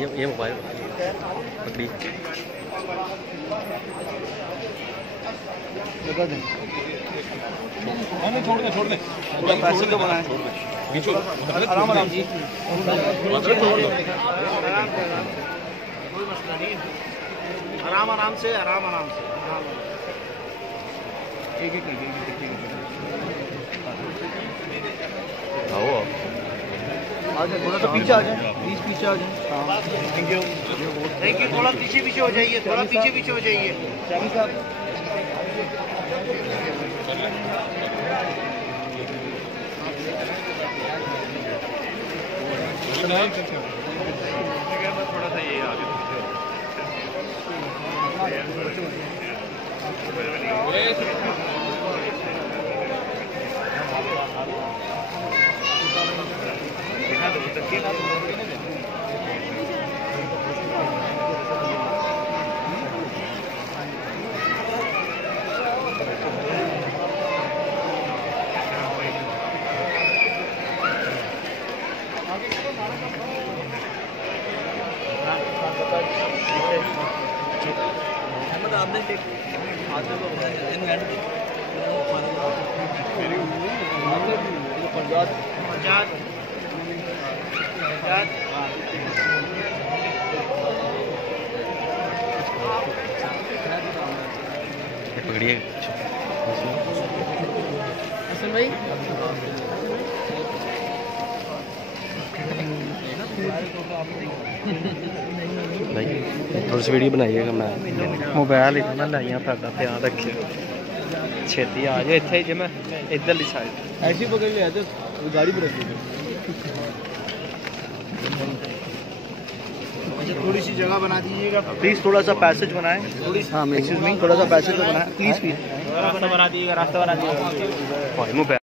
ये मोबाइल पकड़ी छोड़ दे पैसे तो बनाए आराम आराम जी आराम आराम से आओ आ जाए थोड़ा सा पीछे आ जाए प्लीज पीछे आ जाए। थैंक यू थोड़ा पीछे हो जाइए थोड़ा पीछे हो जाइए शामी साहब। थोड़ा सा ये आगे पकड़िए हसन भाई थोड़ी सी वीडियो बनाइएगा। मैं मोबाइल इतना लाइया फिरदा ध्यान रखिए छेती आ जाए इतने जे मैं इधरली साइड ऐसी पकड़ लिया तो गाड़ी पर रखी थोड़ी सी जगह बना दीजिएगा प्लीज थोड़ा सा पैसेज बनाएं थोड़ा सा पैसेज बनाएं प्लीज रास्ता बना दीजिएगा